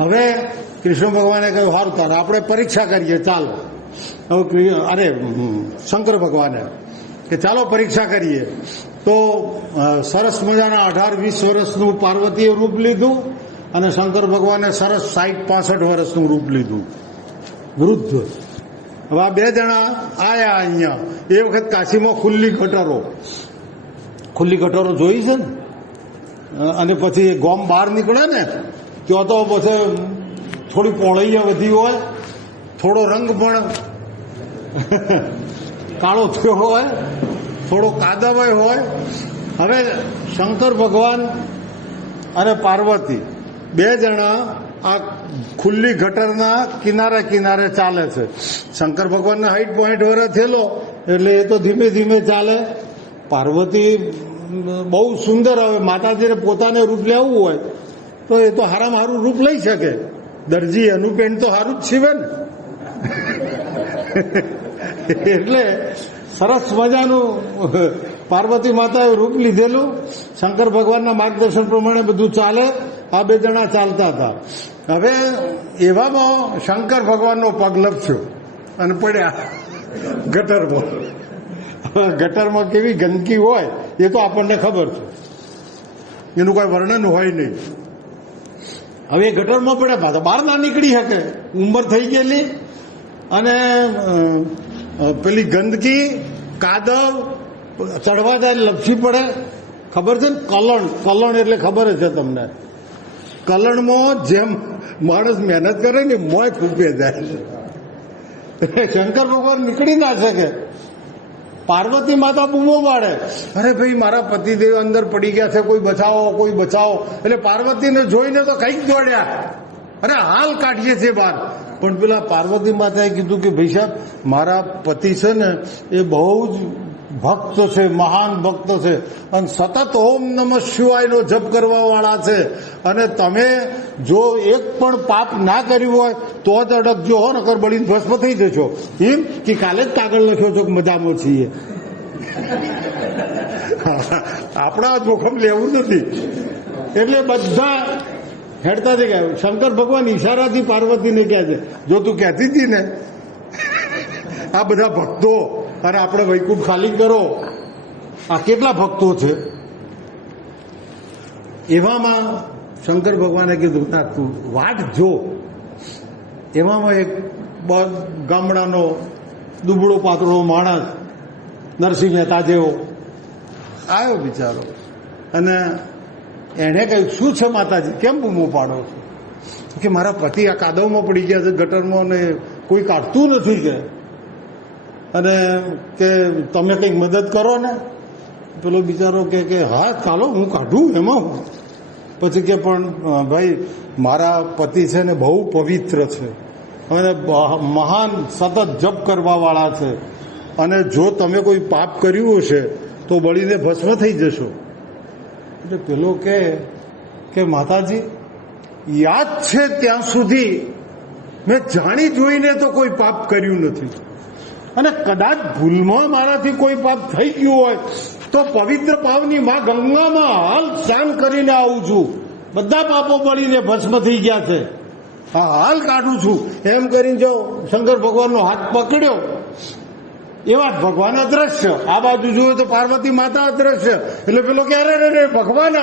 હવે કૃષ્ણ ભગવાને કહ્યું સારું તારે આપણે પરીક્ષા કરીએ ચાલો. હવે શંકર ભગવાને કે ચાલો પરીક્ષા કરીએ. તો સરસ મજાના 18-20 વર્ષનું પાર્વતીએ રૂપ લીધું અને શંકર ભગવાને સરસ 60-65 વર્ષનું રૂપ લીધું, વૃદ્ધ. હવે આ બે જણા આયા અહીંયા. એ વખત કાશીમાં ખુલ્લી ગટરો જોઈ છે ને, અને પછી ગોમ બહાર નીકળે ને ત્યાં તો પછી થોડી પહોળાઈ વધી હોય, થોડો રંગ પણ કાળો થયો હોય, થોડો કાદવય હોય. હવે શંકર ભગવાન અને પાર્વતી બે જણા આ ખુલ્લી ગટરના કિનારે કિનારે ચાલે છે. શંકર ભગવાનને 60-65 વર્ષ થયેલો એટલે એ તો ધીમે ધીમે ચાલે. પાર્વતી બહુ સુંદર. હવે માતાજીને પોતાને રૂપ લેવું હોય તો એ તો હારામાં હારું રૂપ લઈ શકે. દરજી એનું પેન્ટ તો સારું જ સીવે ને. એટલે સરસ મજાનું પાર્વતી માતાએ રૂપ લીધેલું. શંકર ભગવાનના માર્ગદર્શન પ્રમાણે બધું ચાલે. આ બે જણા ચાલતા હતા. હવે એવામાં શંકર ભગવાનનો પગ લપસ્યો અને પડ્યા ગટરમાં. ગટરમાં કેવી ગંદકી હોય એ તો આપણને ખબર છે, એનું કોઈ વર્ણન હોય નહીં. હવે ગટરમાં પડ્યા, પાછા બહાર ના નીકળી શકે, ઉંમર થઈ ગયેલી. અને પેલી ગંદકી કાદવ ચડવા જાય લપસી પડે. ખબર છે ને કલણ એટલે ખબર છે તમને. કલણમાં જેમ માણસ મહેનત કરે ને મોય ખૂબે જાય. શંકર ભગવાન નીકળી ના શકે. પાર્વતી માતા બૂમો પાડે, અરે ભાઈ મારા પતિદેવ અંદર પડી ગયા છે, કોઈ બચાવો કોઈ બચાવો. એટલે પાર્વતીને જોઈને તો કંઈક દોડ્યા, અરે હાલ કાઢીએ છીએ બહાર. પણ પેલા પાર્વતી માતાએ કીધું કે ભાઈ સાહેબ મારા પતિ છે ને એ બહુ જ ભક્ત છે, મહાન ભક્ત છે, અને સતત ઓમ નમઃ શિવાયનો જપ કરવા વાળા છે. અને તમે જો એક પણ પાપ ના કર્યું હોય તો જ અડકજો હો, નકર બળીને ભસ્મ થઈ જશો. એમ કે કાલે જ કાગળ લખ્યો છો કે મજામાં છીએ. આપણા જોખમ લેવું નથી. એટલે બધા હેડતા થઈ ગયા. શંકર ભગવાન ઈશારાથી પાર્વતીને કહે છે, જો તું કહેતી હતી ને આ બધા ભક્તો અને આપણે વૈકુંઠ ખાલી કરો, આ કેટલા ભક્તો છે. એવામાં શંકર ભગવાને કીધું ના તું વાટ જો. એવામાં એક ગામડાનો દુબળો પાતળો માણસ નરસિંહ મહેતા જેવો આવ્યો બિચારો. અને એણે કહ્યું શું છે માતાજી, કેમ બૂમો પાડો છો? કે મારા પતિ આ કાદવમાં પડી ગયા છે ગટરમાં ને કોઈ કાઢતું નથી કે, અને કે તમે કંઈક મદદ કરો ને. પેલો બિચારો કે હા ચાલો હું કાઢું, એમાં હું. પછી કે પણ ભાઈ મારા પતિ છે ને બહુ પવિત્ર છે અને મહાન સતત જપ કરવા વાળા છે, અને જો તમે કોઈ પાપ કર્યું હશે તો બળીને ભસ્મ થઈ જશો. એટલે પેલો કે માતાજી યાદ છે ત્યાં સુધી મેં જાણી જોઈને તો કોઈ પાપ કર્યું નથી, અને કદાચ ભૂલમાં મારાથી કોઈ પાપ થઈ ગયું હોય તો પવિત્ર પાવની માં ગંગામાં હાલ સ્નાન કરીને આવું છું. બધા પાપો બળીને ભસ્મ થઈ ગયા છે, હાલ કાઢું છું. એમ કરીને જો શંકર ભગવાનનો હાથ પકડ્યો એવા ભગવાન અદ્રશ્ય. આ બાજુ જુઓ તો પાર્વતી માતા અદ્રશ્ય. એટલે પેલો કે અરે ભગવાન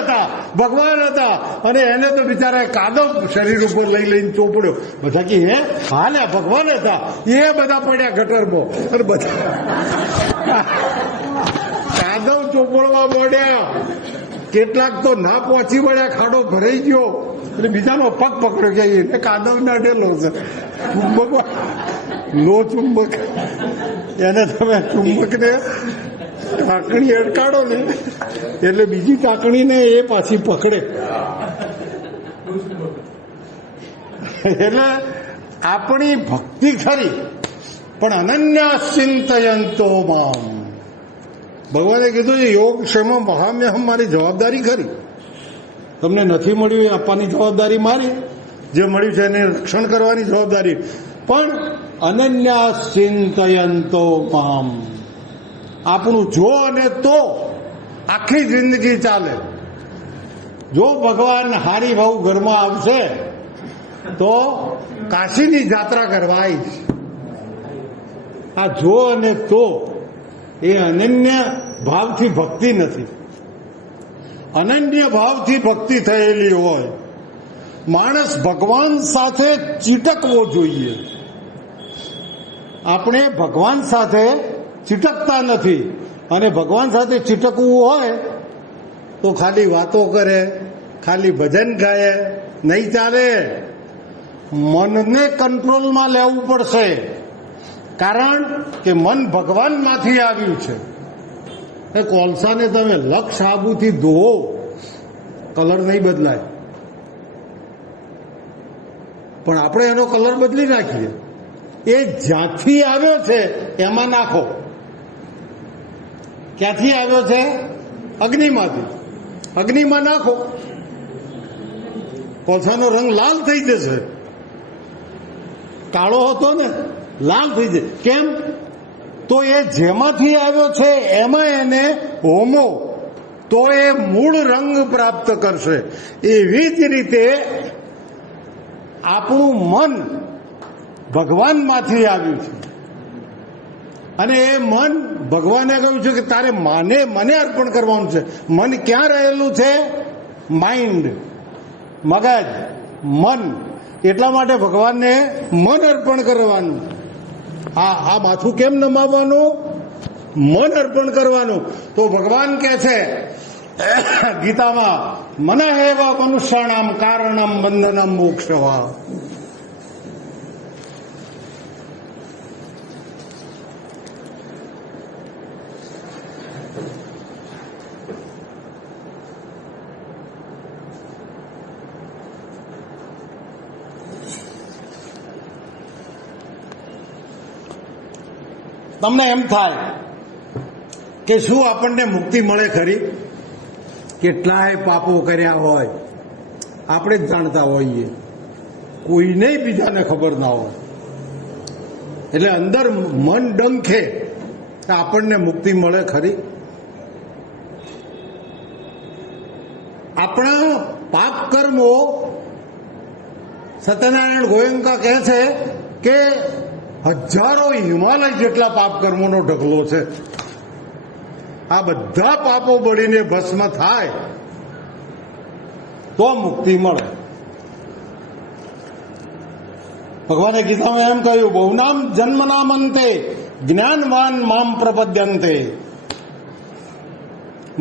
હતા. અને એને તો બિચારા કાદવ શરીર ઉપર લઈને ચોપડ્યો. બધા કે હે હાલ ભગવાન હતા. એ બધા પડ્યા ગટરમાં અને બધા કાદવ ચોપડવા મળ્યા. કેટલાક તો ના પહોંચી વળ્યા, ખાડો ભરાઈ ગયો. એટલે બીજાનો પગ પકડ્યો કે એને કાદવ ના ઢેલો છે. ચુંબક લો ચુંબક, એને તમે ચુંબકને ટાંકણી અડકાડો ને એટલે બીજી ટાંકણીને એ પાછી પકડે. એટલે આપણી ભક્તિ ખરી, પણ અનન્ય ચિંતયંતો મામ. ભગવાને કીધું છે યોગ ક્ષેમ મહામ્યહમ, મારી જવાબદારી ખરી. તમને નથી મળ્યું એ આપવાની જવાબદારી મારી, જે મળ્યું છે એને રક્ષણ કરવાની જવાબદારી. પણ અનન્ય ચિંતયંતો મામ, આપણું જો અને તો આખી જિંદગી ચાલે. જો ભગવાન હારી ભાવ ઘરમાં આવશે તો કાશીની જાત્રા કરવા આવીશ. આ જો અને તો એ અનન્ય ભાવથી ભક્તિ નથી. અનન્ય ભાવથી ભક્તિ થયેલી હોય માણસ ભગવાન સાથે ચીટકવો જોઈએ. આપણે ભગવાન સાથે ચીટકતા નથી, અને ભગવાન સાથે ચીટકવું હોય તો ખાલી વાતો કરે, ખાલી ભજન ગાય નહીં ચાલે. મનને કંટ્રોલમાં લેવું પડશે, કારણ કે મન ભગવાનમાંથી આવ્યું છે. એ કોલસાને તમે લક્ષ સાબુથી ધોવો, કલર નહીં બદલાય, પણ આપણે એનો કલર બદલી નાખીએ. એ જ્યાંથી આવ્યો છે એમાં નાખો. ક્યાંથી આવ્યો છે? અગ્નિમાંથી. અગ્નિમાં નાખો, કોલસાનો રંગ લાલ થઈ જશે. કાળો હતો ને, લાલ થઈ જશે. કેમ? તો એ જેમાંથી આવ્યો છે એમાં એને હોમો, તો એ મૂળ રંગ પ્રાપ્ત કરશે. એવી જ રીતે આપણું મન ભગવાનમાંથી આવ્યું છે, અને એ મન ભગવાને કહ્યું છે કે તારે મને અર્પણ કરવાનું છે. મન ક્યાં રહેલું છે? માઇન્ડ, મગજ, મન. એટલા માટે ભગવાનને મન અર્પણ કરવાનું. આ માથું કેમ નમાવવાનું? મન અર્પણ કરવાનું. તો ભગવાન કહે છે ગીતામાં, મન એવ મનુષ્યાણામ કારણમ બંધનમ મોક્ષવા. તમને એમ થાય કે શું આપણને મુક્તિ મળે ખરી? કેટલાય પાપો કર્યા હોય આપણે જ જાણતા હોઈએ, કોઈને બીજાને ખબર ના હોય. એટલે અંદર મન ડંખે કે આપણને મુક્તિ મળે ખરી? આપણા પાપ કર્મો, સત્યનારાયણ ગોયંકા કહે છે કે હજારો હિમાલય જેટલા પાપ કર્મોનો ઢગલો છે. આ બધા પાપો બળીને ભસ્મ થાય તો મુક્તિ મળે. ભગવાને ગીતામાં એમ કહ્યું, બહુનામ જન્મનામ અંતે જ્ઞાનવાન મામ પ્રપદ્યંતે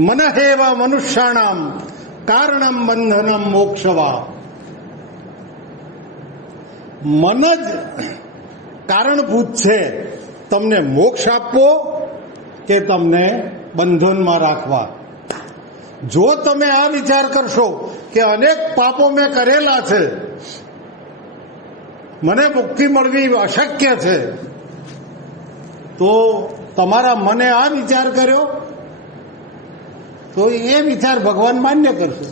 મનહેવ મનુષ્યાણામ કારણમ બંધનમ મોક્ષવા. મન જ કારણભૂત છે તમને મોક્ષ આપવો કે તમને બંધનમાં રાખવા. જો તમે આ વિચાર કરશો કે અનેક પાપો મેં કરેલા છે, મને મુક્તિ મળવી અશક્ય છે, તો તમારા મને આ વિચાર કર્યો તો એ વિચાર ભગવાન માન્ય કરશે.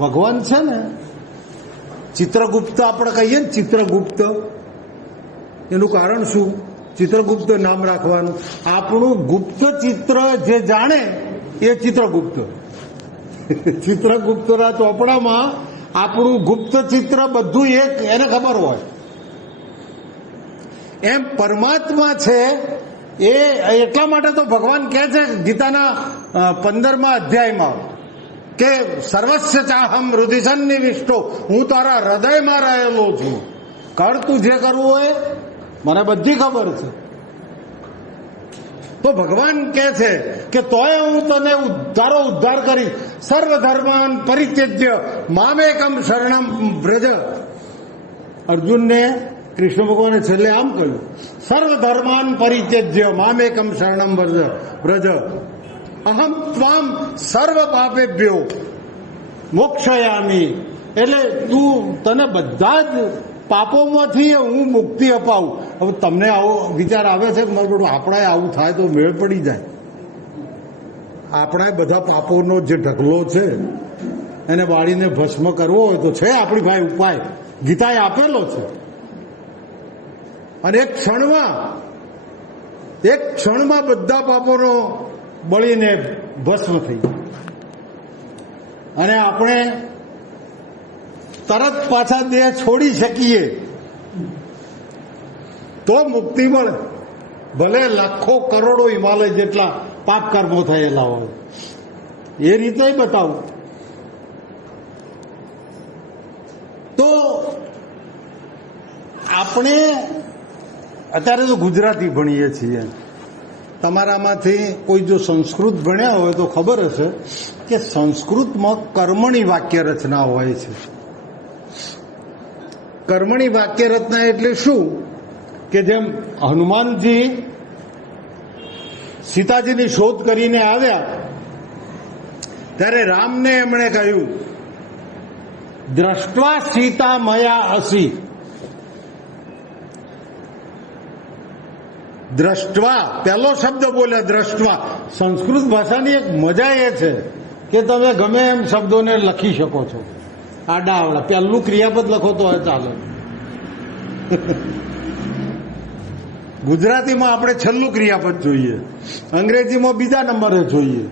ભગવાન છે ને, ચિત્રગુપ્ત આપણે કહીએ ને, ચિત્રગુપ્ત, એનું કારણ શું? ચિત્રગુપ્ત નામ રાખવાનું. આપણું ગુપ્ત ચિત્ર જે જાણે એ ચિત્રગુપ્ત. ચિત્રગુપ્તના ચોપડામાં આપણું ગુપ્ત ચિત્ર બધું એક એને ખબર હોય. એમ પરમાત્મા છે એ. એટલા માટે તો ભગવાન કહે છે ગીતાના 15મા અધ્યાયમાં કે સર્વસ્ય ચાહમ હૃદય સન્નિવિષ્ટો, હું તારા હૃદયમાં રહેલો છું. કર તું જે કરવું હોય, મને બધી ખબર છે. તો ભગવાન કહે છે કે તોય હું તને તારો ઉદ્ધાર કરી. સર્વધર્માન પરિત્યજ્ય મામેકમ શરણમ વ્રજ. અર્જુનને કૃષ્ણ ભગવાને છેલ્લે આમ કહ્યું, સર્વધર્માન પરિત્યજ્ય મામેકમ શરણમ વ્રજ અહમ ત્વામ સર્વ પાપેભ્યો મોક્ષયામી. એટલે તને બધા જ પાપોમાંથી હું મુક્તિ અપાવું. હવે તમને આવો વિચાર આવે છે કે આપણે આવું થાય તો મેળ પડી જાય. આપણા બધા પાપોનો જે ઢગલો છે એને બાળીને ભસ્મ કરવો હોય તો છે આપણી ભાઈ ઉપાય, ગીતાએ આપેલો છે. અને એક ક્ષણમાં બધા પાપોનો બળીને ભસ્મ થઈ. અને આપણે તરત પાછા દેહ છોડી શકીએ તો મુક્તિ મળે. ભલે લાખો કરોડો હિમાલય જેટલા પાપ કર્મો થયેલા હોય, એ રીતે બતાવું. તો આપણે અત્યારે તો ગુજરાતી ભણીએ છીએ. તમારામાંથી કોઈ જો સંસ્કૃત ભણ્યા હોય તો ખબર હશે કે સંસ્કૃતમાં કર્મણી વાક્ય રચના હોય છે. કર્મણી વાક્ય રચના એટલે શું કે જેમ હનુમાનજી સીતાજીની શોધ કરીને આવ્યા ત્યારે રામને એમણે કહ્યું, દ્રષ્ટવા સીતા મયા અસી. દ્રષ્ટવા પહેલો શબ્દ બોલ્યા, દ્રષ્ટવા. સંસ્કૃત ભાષાની એક મજા એ છે કે તમે ગમે એમ શબ્દોને લખી શકો છો આડા આવડા. પહેલું ક્રિયાપદ લખો તો ચાલે. ગુજરાતીમાં આપણે છેલ્લું ક્રિયાપદ જોઈએ, અંગ્રેજીમાં બીજા નંબરે જોઈએ,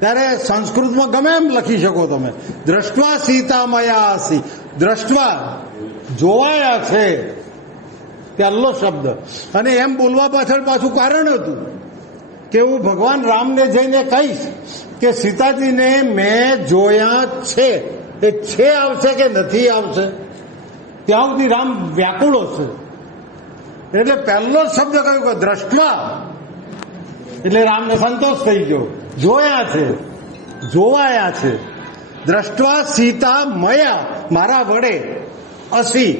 ત્યારે સંસ્કૃતમાં ગમે એમ લખી શકો તમે. દ્રષ્ટવા સીતા મયા અસી. દ્રષ્ટવા જોવાયા છે પહેલો શબ્દ. અને એમ બોલવા પાછળ પાછું કારણ હતું કે હું ભગવાન રામને જઈને કહીશ કે સીતાજીને મેં જોયા છે. એ છે આવશે કે નથી આવશે ત્યાં સુધી રામ વ્યાકુળો છે. એટલે પહેલો શબ્દ કહ્યું કે દ્રષ્ટવા, એટલે રામને સંતોષ થઈ ગયો. જોયા છે, જોવાયા છે. દ્રષ્ટવા સીતા મયા, મારા વડે. અસી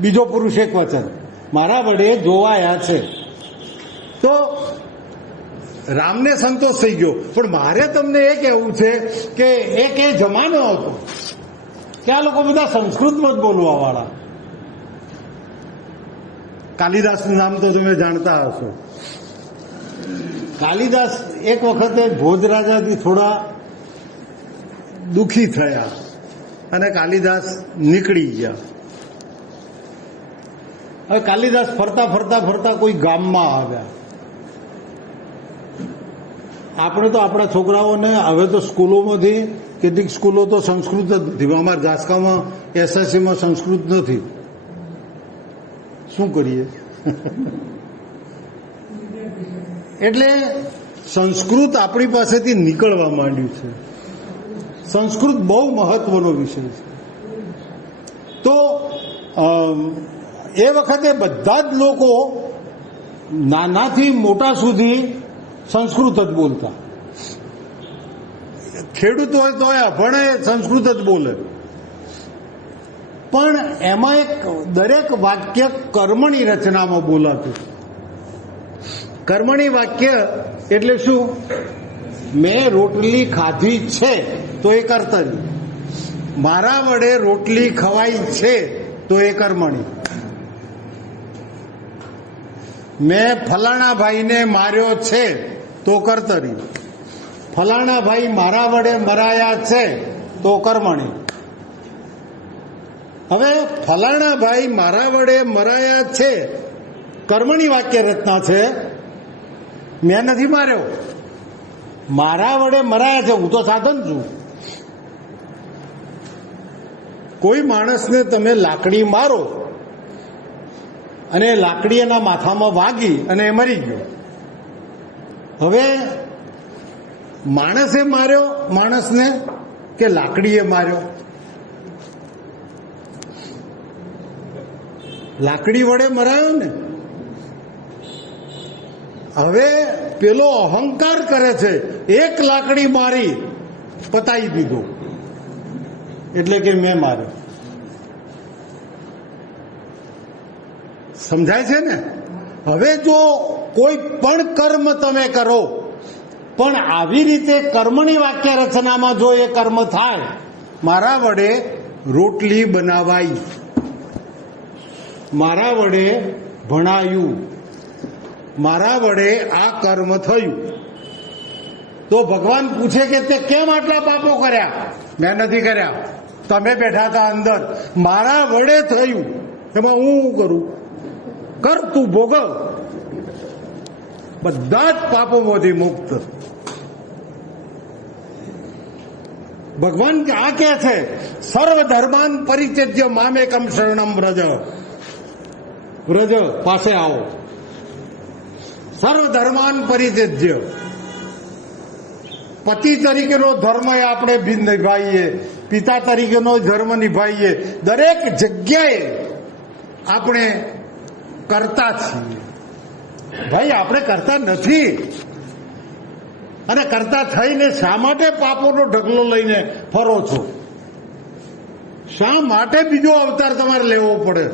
બીજો પુરુષ એક વચન, મારા વડે જોવાયા છે. તો રામને સંતોષ થઈ ગયો. પણ મારે તમને એ કહેવું છે કે એક એ જમાનો હતો કે આ લોકો બધા સંસ્કૃતમાં જ બોલવા વાળા. કાલિદાસનું નામ તો તમે જાણતા હશો. કાલિદાસ એક વખતે ભોજરાજાથી થોડા દુઃખી થયા અને કાલિદાસ નીકળી ગયા. હવે કાલિદાસ ફરતા ફરતા ફરતા કોઈ ગામમાં આવ્યા. આપણે તો આપણા છોકરાઓને હવે તો સ્કૂલોમાંથી કેટલીક સ્કૂલો તો સંસ્કૃત જ નથી. અમારા જાસકામાં એસએસસીમાં સંસ્કૃત નથી. શું કરીએ? એટલે સંસ્કૃત આપણી પાસેથી નીકળવા માંડ્યું છે. સંસ્કૃત બહુ મહત્વનો વિષય છે. તો એ વખતે બધા જ લોકો નાનાથી મોટા સુધી સંસ્કૃત જ બોલતા. ખેડૂત હોય તો અભણે સંસ્કૃત જ બોલે. પણ એમાં એક દરેક વાક્ય કર્મણી રચનામાં બોલાતું. કર્મણી વાક્ય એટલે શું? મેં રોટલી ખાધી છે તો એ કર્તરી. મારા વડે રોટલી ખવાઈ છે તો એ કર્મણી. મેં ફલાણા ભાઈને માર્યો છે તો કર્તરી. ફલાણા ભાઈ મારા વડે મરાયા છે તો કર્મણી. હવે ફલાણા ભાઈ મારા વડે મરાયા છે કર્મણી વાક્ય રચના છે. મેં નથી માર્યો, મારા વડે મરાયા છે, હું તો સાધન છું. કોઈ માણસને તમે લાકડી મારો અને લાકડી એના માથામાં વાગી અને એ મરી ગયો. હવે માણસે માર્યો માણસને કે લાકડીએ માર્યો? લાકડી વડે મરાયો ને. હવે પેલો અહંકાર કરે છે, એક લાકડી મારી પતાવી દીધો એટલે કે મેં માર્યો. સમજાય છે ને? હવે જો કોઈ પણ કર્મ તમે કરો પણ આવી રીતે કર્મની વાક્ય રચનામાં જો એ કર્મ થાય, મારા વડે રોટલી બનાવાઈ, મારા વડે ભણાયું, મારા વડે આ કર્મ થયું, તો ભગવાન પૂછે કે તે કેમ આટલા પાપો કર્યા? મેં નથી કર્યા, તમે બેઠા હતા અંદર, મારા વડે થયું, એમાં હું કરું? કર તું, ભોગવ. બધા જ પાપોમાંથી મુક્ત. ભગવાન આ કે છે, સર્વ ધર્માન પરિત્યજ્ય મામેકમ શરણમ વ્રજ. વ્રજ પાસે આવો. સર્વ ધર્માન પરિત્યજ્ય. પતિ તરીકેનો ધર્મ એ આપણે નિભાઈએ, પિતા તરીકેનો ધર્મ નિભાઈએ, દરેક જગ્યાએ આપણે કરતા છીએ. ભાઈ આપણે કરતા નથી. અને કરતા થઈને શા માટે પાપોનો ઢગલો લઈને ફરો છો? શા માટે બીજો અવતાર તમારે લેવો પડે?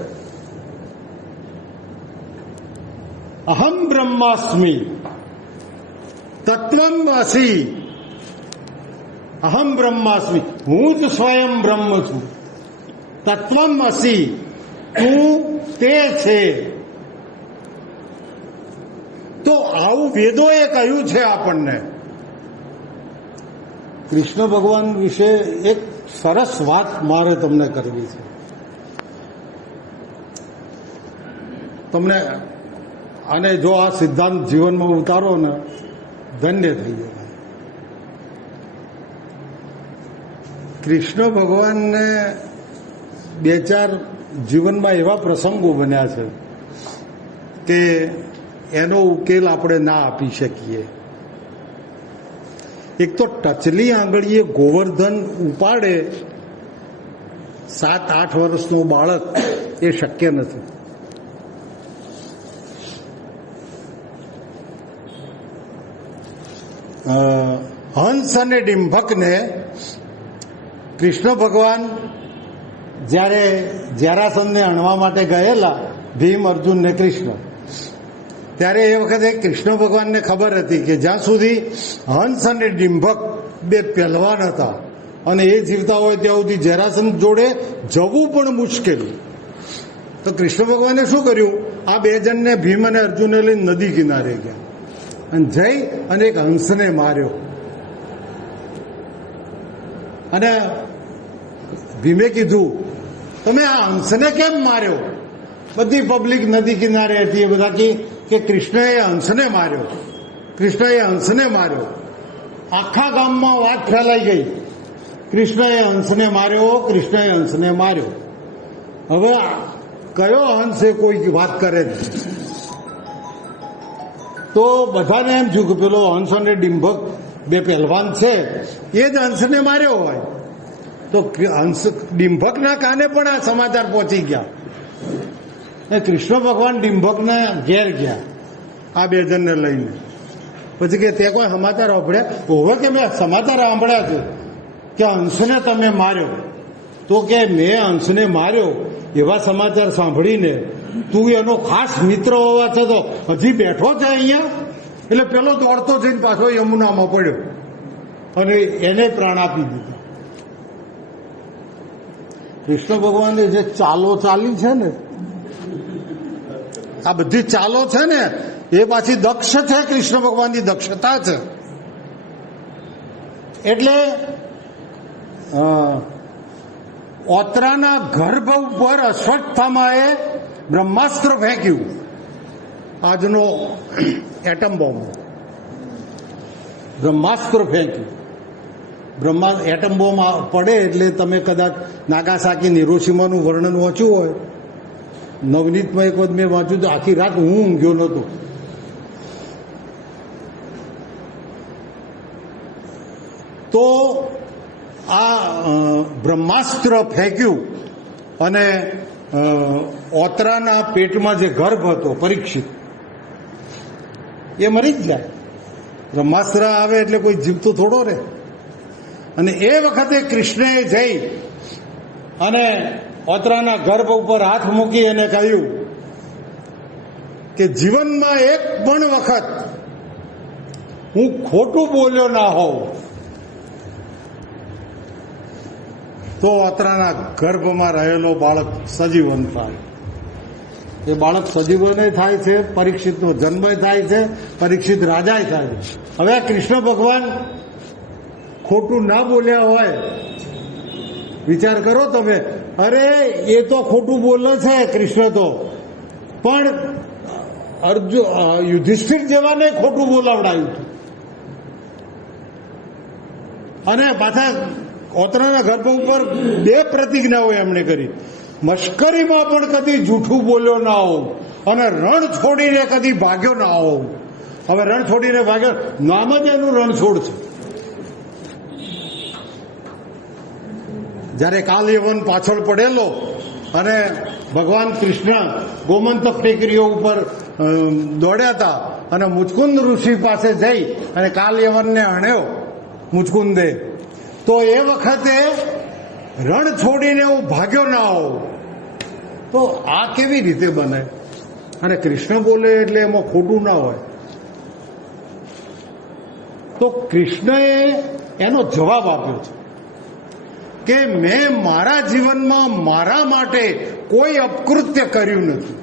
અહમ બ્રહ્માસ્મિ તત્વમ અસી. અહમ બ્રહ્માસ્મિ, હું જ સ્વયં બ્રહ્મ છું. તત્વમ અસી, તું તે છે. તો આવું વેદોએ કહ્યું છે આપણને. કૃષ્ણ ભગવાન વિશે એક સરસ વાત મારે તમને કરવી છે. તમને અને જો આ સિદ્ધાંત જીવનમાં ઉતારો ને, ધન્ય થઈ જાય. કૃષ્ણ ભગવાનને બે ચાર જીવનમાં એવા પ્રસંગો બન્યા છે કે એનો ઉકેલ આપણે ના આપી શકીએ. એક તો ટચલી આંગળીએ ગોવર્ધન ઉપાડે 7-8 વર્ષનું બાળક, એ શક્ય નથી. હંસ અને ડિંભકને કૃષ્ણ ભગવાન જ્યારે જરાસંધને હણવા માટે ગયેલા, ભીમ, અર્જુન ને કૃષ્ણ, ત્યારે એ વખતે કૃષ્ણ ભગવાનને ખબર હતી કે જ્યાં સુધી હંસ અને ડિંભક બે પહેલવાન હતા અને એ જીવતા હોય ત્યાં સુધી જરાસંધ જોડે જવું પણ મુશ્કેલ. તો કૃષ્ણ ભગવાને શું કર્યું? આ બે જણને, ભીમ અને અર્જુનને લઈને નદી કિનારે ગયા અને જઈ અને એક હંસને માર્યો. અને ભીમે કીધું, તમે આ હંસને કેમ માર્યો? બધી પબ્લિક નદી કિનારે હતી. એ બધા કે કૃષ્ણએ હંસને માર્યો, કૃષ્ણએ હંસને માર્યો. આખા ગામમાં વાત ફેલાઈ ગઈ, કૃષ્ણએ હંસને માર્યો, કૃષ્ણએ હંસને માર્યો. હવે કયો હંસ એ કોઈ વાત કરે છે? તો બધાને એમ થયું કે પેલો હંસ અને ડિંભક બે પહેલવાન છે, એ જ હંસને માર્યો હોય. તો હંસ ડિંભકના કાને પણ આ સમાચાર પહોંચી ગયા. કૃષ્ણ ભગવાન ડિંભકને ઘેર ગયા આ બે જણને લઈને. પછી કે તે કોઈ સમાચાર સાંભળ્યા? હવે કે મેં સમાચાર સાંભળ્યા છે કે હંસને તમે માર્યો. તો કે મેં હંસને માર્યો એવા સમાચાર સાંભળીને તું એનો ખાસ મિત્ર હોવા છતાં હજી બેઠો છે અહીંયા? એટલે પેલો દોડતો જઈને પાછો યમુનામાં પડ્યો અને એને પ્રાણ આપી દીધા. કૃષ્ણ ભગવાને જે ચાલો ચાલી છે ને, આ બધી ચાલો છે ને, એ પાછી દક્ષ છે. કૃષ્ણ ભગવાનની દક્ષતા છે. એટલે ઓતરાના ગર્ભ ઉપર અશ્વત્થામાએ બ્રહ્માસ્ત્ર ફેંક્યું. આજનો એટમ બોમ્બ, બ્રહ્માસ્ત્ર ફેંક્યું. એટમ બોમ્બ પડે એટલે તમે કદાચ નાગાસાકી, હિરોશીમાનું વર્ણન વાંચ્યું હોય. નવનીતમાં એક વખત મેં વાંચ્યું તો આખી રાત હું ઊંઘ્યો નહોતો. તો આ બ્રહ્માસ્ત્ર ફેંક્યું અને ઓતરાના પેટમાં જે ગર્ભ હતો પરીક્ષિત, એ મરી જ જાય. બ્રહ્માસ્ત્ર આવે એટલે કોઈ જીવતો થોડો રહે. અને એ વખતે કૃષ્ણએ જઈ અને ઓતરાના ગર્ભ ઉપર હાથ મૂકી અને કહ્યું કે જીવનમાં એક પણ વખત હું ખોટું બોલ્યો ના હોઉં તો ઓતરાના ગર્ભમાં રહેલો બાળક સજીવન થાય. એ બાળક સજીવને થાય છે, પરીક્ષિતનો જન્મ થાય છે, પરીક્ષિત રાજાય થાય છે. હવે કૃષ્ણ ભગવાન ખોટું ના બોલ્યા હોય, વિચાર કરો તમે. અરે એ તો ખોટું બોલે છે કૃષ્ણ તો, પણ યુધિષ્ઠિર જેવાને ખોટું બોલાવડાયું હતું. અને પાછા ઓતરાના ગર્ભ ઉપર 2 પ્રતિજ્ઞાઓ એમણે કરી. મશ્કરીમાં પણ કદી જૂઠું બોલ્યો ના હોઉં અને રણ છોડીને કદી ભાગ્યો ના હોઉં. હવે રણ છોડીને ભાગ્યો, નામ જ એનું રણછોડ છે. જ્યારે કાલયવન પાછળ પડેલો અને ભગવાન કૃષ્ણ ગોમંતક ટેકરીઓ ઉપર દોડ્યા હતા અને મુચકુંદ ઋષિ પાસે જઈ અને કાલયવનને હણ્યો મુચકુંદે, તો એ વખતે રણ છોડીને હું ભાગ્યો ના હોઉં. તો આ કેવી રીતે બને? અને કૃષ્ણ બોલે એટલે એમાં ખોટું ના હોય. તો કૃષ્ણએ એનો જવાબ આપ્યો છે કે મેં મારા જીવનમાં મારા માટે કોઈ અપકૃત્ય કર્યું નથી.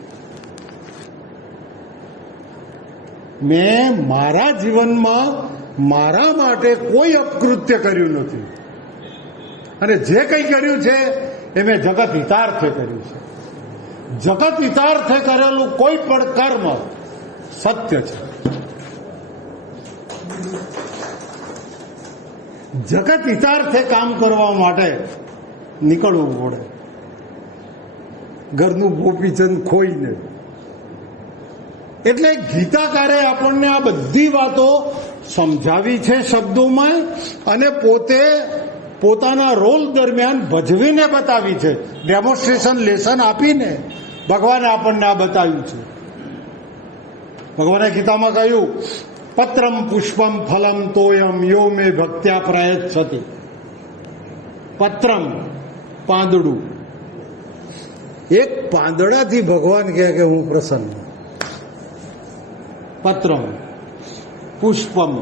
મેં મારા જીવનમાં મારા માટે કોઈ અપકૃત્ય કર્યું નથી અને જે કંઈ કર્યું છે એ મેં જગત હિતાર્થે કર્યું છે. જગત હિતાર્થે કરેલું કોઈ પણ કર્મ સત્ય છે. જગત હિતાર્થે કામ કરવા માટે નીકળવું પડે, ઘરનું ગોપીચંદ ખોઈને. એટલે ગીતાકારે આપણને આ બધી વાતો સમજાવી છે શબ્દોમાં અને પોતે પોતાના રોલ દરમિયાન ભજવીને બતાવી છે. ડેમોન્સ્ટ્રેશન લેસન આપીને ભગવાને આપણને આ બતાવ્યું છે. ભગવાને ગીતામાં કહ્યું, પત્રમ પુષ્પમ ફલમ તોયમ યો મે ભક્ત્યા પ્રયચ્છતિ. પત્રમ, પાંદડું. એક પાંદડાથી ભગવાન કહે કે હું પ્રસન્ન. પત્રમ, પુષ્પમ,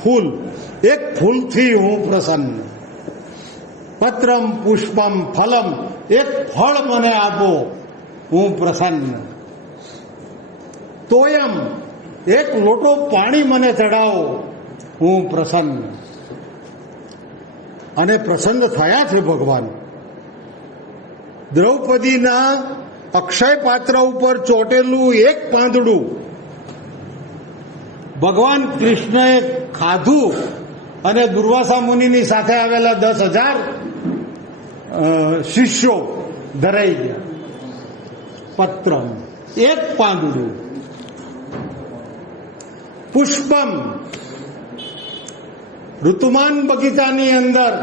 ફૂલ. એક ફૂલથી હું પ્રસન્ન. પત્રમ પુષ્પમ ફલમ, એક ફળ મને આપો, હું પ્રસન્ન. તોયમ, એક લોટો પાણી મને ચડાવો, હું પ્રસન્ન. અને પ્રસન્ન થયા છે ભગવાન. દ્રૌપદીના અક્ષય પાત્ર ઉપર ચોટેલું એક પાંદડું ભગવાન કૃષ્ણએ ખાધું અને દુર્વાસા મુનિની સાથે આવેલા 10,000 શિષ્યો ધરાઈ ગયા. પત્રમ, એક પાંદડું. પુષ્પમ, ઋતુમાન બગીચાની અંદર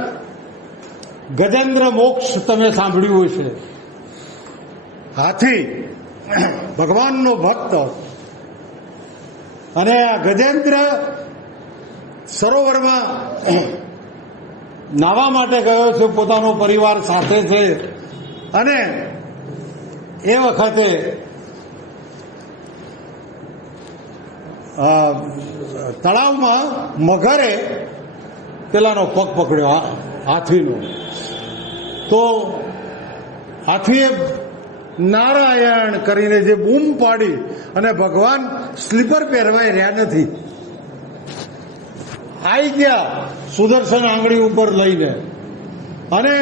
ગજેન્દ્ર મોક્ષ તમે સાંભળ્યું હશે. હાથી ભગવાનનો ભક્ત અને આ ગજેન્દ્ર સરોવરમાં નાહવા માટે ગયો છે, પોતાનો પરિવાર સાથે છે. અને એ વખતે તળાવમાં મગરે પેલાનો પગ પકડ્યો, હાથીનો. તો હાથીએ નારાયણ કરીને જે બૂમ પાડી અને ભગવાન સ્લીપર પહેરવાય રહ્યા નથી, આવી ગયા સુદર્શન આંગળી ઉપર લઈને અને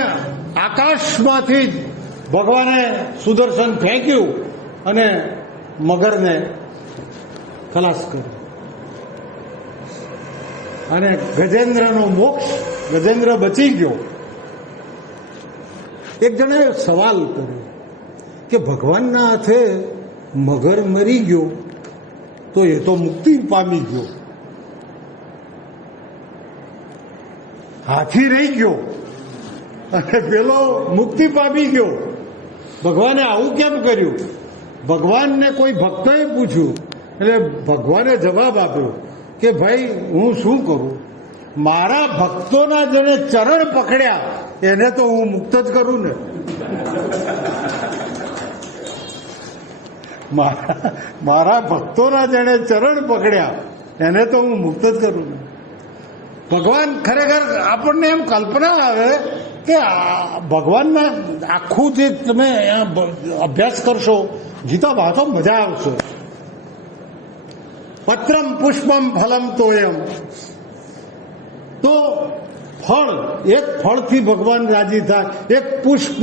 આકાશમાંથી જ ભગવાને સુદર્શન ફેંક્યું અને મગરને ખલાસ કર્યો. અને ગજેન્દ્રનો મોક્ષ, ગજેન્દ્ર બચી ગયો. એક જણાએ સવાલ કર્યો કે ભગવાનના હાથે મગર મરી ગયો તો એ તો મુક્તિ પામી ગયો, હાથી રહી ગયો અને પેલો મુક્તિ પામી ગયો, ભગવાને આવું કેમ કર્યું? ભગવાનને કોઈ ભક્તોએ પૂછ્યું એટલે ભગવાને જવાબ આપ્યો કે ભાઈ હું શું કરું, મારા ભક્તોના જેને ચરણ પકડ્યા એને તો હું મુક્ત જ કરું ને. મારા ભક્તોના જેને ચરણ પકડ્યા એને તો હું મુક્ત જ કરું ને. ભગવાન ખરેખર આપણને એમ કલ્પના આવે કે ભગવાનના આખું જે તમે અભ્યાસ કરશો ગીતામાં તો મજા આવશે. પત્રમ પુષ્પમ ફલમ તોયમ, તો ફળ, એક ફળથી ભગવાન રાજી થાય, એક પુષ્પ,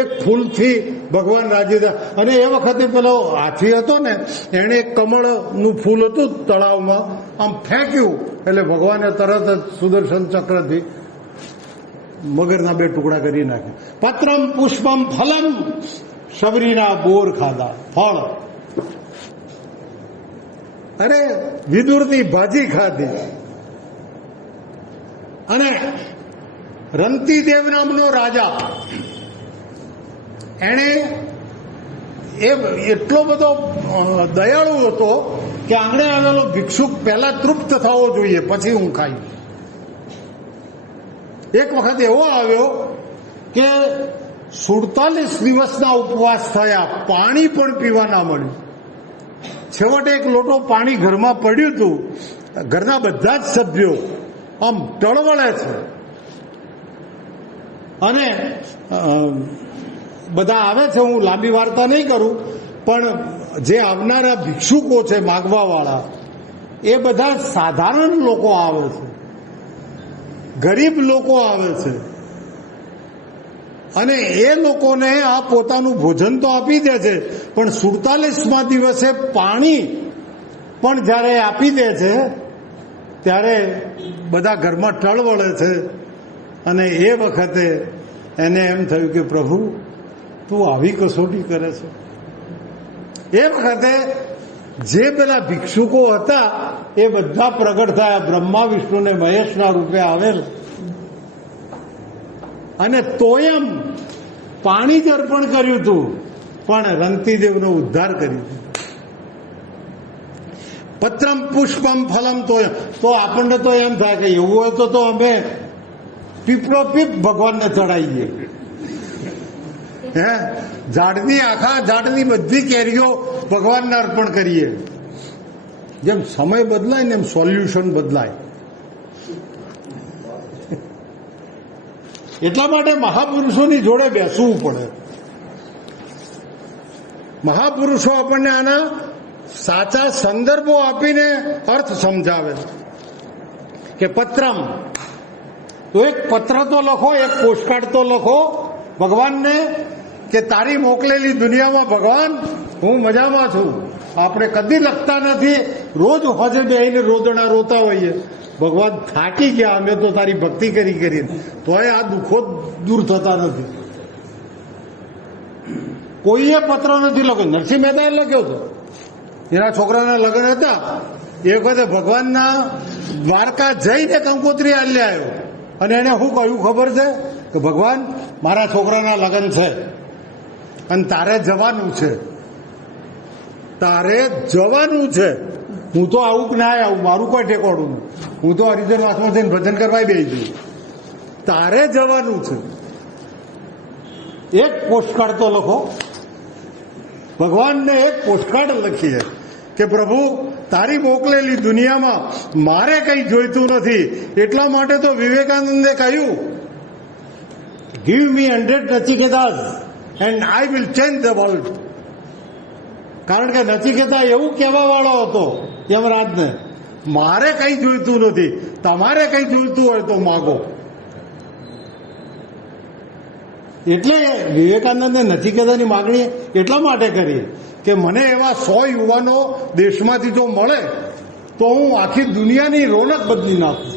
એક ફૂલથી ભગવાન રાજી થાય. અને એ વખતે પેલો હાથી હતો ને, એણે એક કમળનું ફૂલ હતું તળાવમાં, આમ ફેંક્યું એટલે ભગવાને તરત જ સુદર્શન ચક્રથી મગરના 2 ટુકડા કરી નાખ્યા. પત્રમ પુષ્પમ ફલમ, શબરીના બોર ખાધા, ફળ. અરે વિદુરની ભાજી ખાધી. અને રંતીદેવ નામનો રાજા, એણે એટલો બધો દયાળુ હતો કે આંગણે આવેલો ભિક્ષુક પહેલા તૃપ્ત થવો જોઈએ, પછી હું ખાઈ. એક વખત એવો આવ્યો કે 47 દિવસના ઉપવાસ થયા, પાણી પણ પીવા ના મળ્યું. છેવટે એક લોટો પાણી ઘરમાં પડ્યું હતું. ઘરના બધા જ સભ્યો આમ ટળવળે છે અને બધા આવે છે. હું લાંબી વાર્તા નહીં કરું, પણ જે આવનારા ભિક્ષુકો છે માગવાવાળા, એ બધા સાધારણ લોકો આવે છે, ગરીબ લોકો આવે છે. અને એ લોકોને આ પોતાનું ભોજન તો આપી દે છે, પણ 47મા દિવસે પાણી પણ જ્યારે આપી દે છે ત્યારે બધા ઘરમાં ટળવળે છે. અને એ વખતે એને એમ થયું કે પ્રભુ, તું આવી કસોટી કરે છે. એ વખતે જે પેલા ભિક્ષુકો હતા એ બધા પ્રગટ થયા, બ્રહ્મા વિષ્ણુ ને મહેશના રૂપે આવેલ. અને તોયમ પાણી જ અર્પણ કર્યું હતું, પણ રંતીદેવનો ઉદ્ધાર કર્યો. પત્રમ પુષ્પમ ફલમ તોયમ. તો આપણને તો એમ થાય કે એવું હોય તો અમે પીપળો પીપ ભગવાનને ચડાવીએ. ઝાડની આખા ઝાડની બધી કેરીઓ ભગવાનને અર્પણ કરીએ. જેમ સમય બદલાય ને એમ સોલ્યુશન બદલાય. એટલા માટે મહાપુરુષોની જોડે બેસવું પડે. મહાપુરુષો આપણને આના સાચા સંદર્ભો આપીને અર્થ સમજાવે કે પત્રમ, તો એક પત્ર તો લખો, એક પોસ્ટકાર્ડ તો લખો ભગવાનને કે તારી મોકલેલી દુનિયામાં ભગવાન હું મજામાં છું. આપણે કદી લખતા નથી, રોજ હોજે બેહીને રોદણા રોતા હોઈએ, ભગવાન થાકી ગયા અમે તો તારી ભક્તિ કરી કરીને, તોય આ દુઃખો દૂર થતા નથી. કોઈએ પત્ર નથી લખ્યો. નરસિંહ મહેતાએ લખ્યો હતો, એના છોકરાના લગ્ન હતા. એ વખતે ભગવાનના દ્વારકા જઈને કંકોત્રી આલ્યા આવ્યો અને એને શું કહ્યું ખબર છે કે ભગવાન, મારા છોકરાના લગ્ન છે અને તારે જવાનું છે, તારે જવાનું છે. હું તો આવું કે ના આવું, મારું કોઈ ઠેકોડું નહીં. હું તો હરિજનવાસમાં જઈને ભજન કરવા બેસી ગયું. તારે જવાનું છે. એક પોસ્ટકાર્ડ તો લખો. ભગવાનને એક પોસ્ટકાર્ડ લખીએ કે પ્રભુ, તારી મોકલેલી દુનિયામાં મારે કંઈ જોઈતું નથી. એટલા માટે તો વિવેકાનંદે કહ્યું, give me 100 Nachiketas and I will change the world. કારણ કે નચિકેતા એવું કહેવા વાળો હતો યમરાજને, મારે કંઈ જોઈતું નથી, તમારે કંઈ જોઈતું હોય તો માગો. એટલે વિવેકાનંદે નચિકેતાની માગણી એટલા માટે કરી કે મને એવા 100 યુવાનો દેશમાંથી જો મળે તો હું આખી દુનિયાની રોનક બદલી નાખું.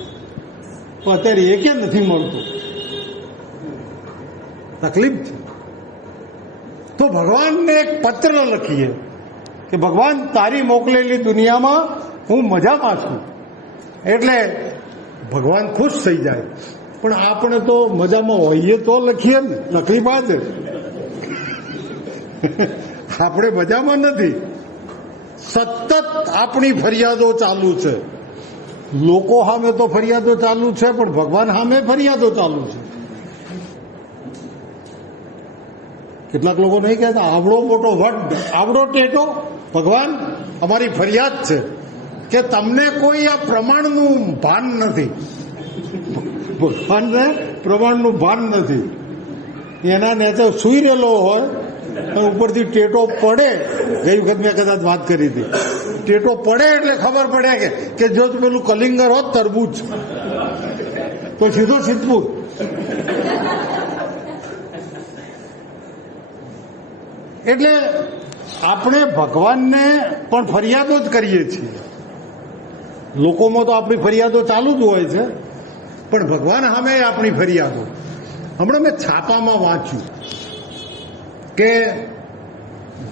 તો અત્યારે એ કેમ નથી મળતું? તકલીફ છે. તો ભગવાનને એક પત્ર લખીએ કે ભગવાન, તારી મોકલેલી દુનિયામાં હું મજામાં છું. એટલે ભગવાન ખુશ થઈ જાય. પણ આપણે તો મજામાં હોઈએ તો લખીએ ને, તકલીફ આ છે. આપણે મજામાં નથી. સતત આપણી ફરિયાદો ચાલુ છે. લોકો સામે તો ફરિયાદો ચાલુ છે, પણ ભગવાન સામે ફરિયાદો ચાલુ છે. કેટલાક લોકો નહીં કહેતા આવડો મોટો વટ, આવડો ટેટો. ભગવાન, અમારી ફરિયાદ છે કે તમને કોઈ આ પ્રમાણનું ભાન નથી. ભગવાનને પ્રમાણનું ભાન નથી. એના નેચે સૂઈ રહેલો હોય અને ઉપરથી ટેટો પડે. ગઈ વખત મેં કદાચ વાત કરી હતી, ટેટો પડે એટલે ખબર પડે કે જો પેલું કલિંગર હોત તરબૂચ તો સીધો સિદ્ધપુર. એટલે આપણે ભગવાનને પણ ફરિયાદો જ કરીએ છીએ. લોકોમાં તો આપણી ફરિયાદો ચાલુ જ હોય છે, પણ ભગવાન સામે આપણી ફરિયાદો. હમણાં મેં છાપામાં વાંચ્યું કે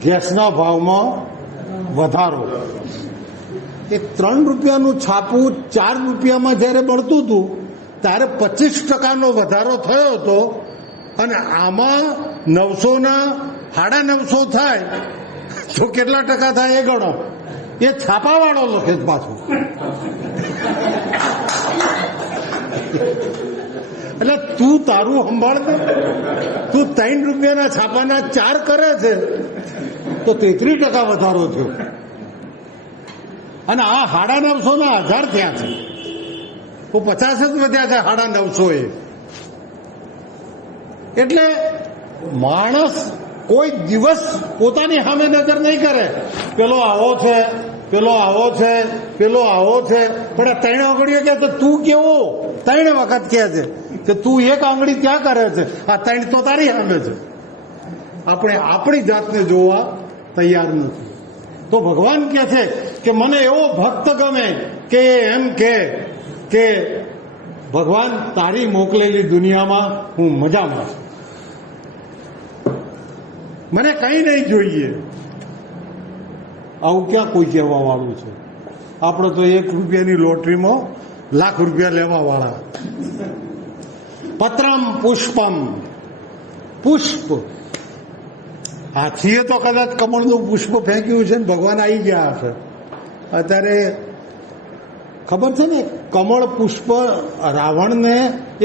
ગેસના ભાવમાં વધારો. એ 3 રૂપિયાનું છાપું 4 રૂપિયામાં જ્યારે મળતું હતું ત્યારે 25% વધારો થયો હતો. અને આમાં 900ના 950 થાય તો કેટલા ટકા થાય એ ગણો. એ છાપાવાળો લખે પાછું. એટલે તું તારું સંભાળ દે. તું 3 રૂપિયાના છાપાના 4 કરે છે તો 33% વધારો થયો. અને આ 950ના 1000 થયા છે તો 50 જ વધ્યા છે 950 એ. એટલે માણસ કોઈ દિવસ પોતાની સામે નજર નહીં કરે, પેલો આવો છે, પેલો આવો છે, પેલો આવો છે. પણ આ 3 આંગળીઓ કે તું કેવો 3 વખત કહે છે કે તું 1 આંગળી ક્યાં કરે છે, આ 3 તો તારી સામે છે. આપણે આપણી જાતને જોવા તૈયાર નથી. તો ભગવાન કહે છે કે મને એવો ભક્ત ગમે કે એમ કે ભગવાન તારી મોકલેલી દુનિયામાં હું મજામાં છું, મને કંઈ નહીં જોઈએ. આવું ક્યાં કોઈ કહેવા વાળું છે? આપણે તો 1 રૂપિયાની લોટરીમાં લાખ રૂપિયા લેવા વાળા. પત્રમ પુષ્પમ, પુષ્પ. હાથીએ તો કદાચ કમળનું પુષ્પ ફેંક્યું છે ને ભગવાન આવી ગયા હશે. અત્યારે ખબર છે ને, કમળ પુષ્પ રાવણને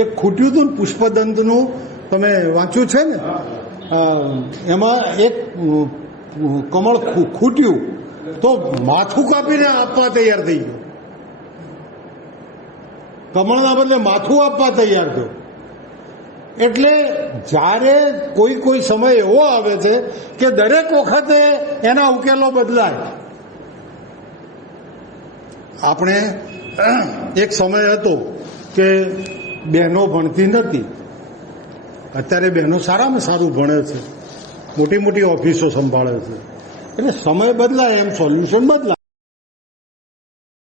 એક ખૂટ્યું હતું ને પુષ્પદંતનું, તમે વાંચ્યું છે ને? એમાં એક કમળ ખૂટ્યું તો માથું કાપીને આપવા તૈયાર થઈ ગયો. કમળના બદલે માથું આપવા તૈયાર થયો. એટલે જ્યારે કોઈ સમય એવો આવે છે કે દરેક વખતે એના ઉકેલો બદલાય. આપણે એક સમય હતો કે બહેનો ભણતી નથી, અત્યારે બહેનો સારામાં સારું ભણે છે, મોટી મોટી ઓફિસો સંભાળે છે. એટલે સમય બદલાય એમ સોલ્યુશન બદલાય.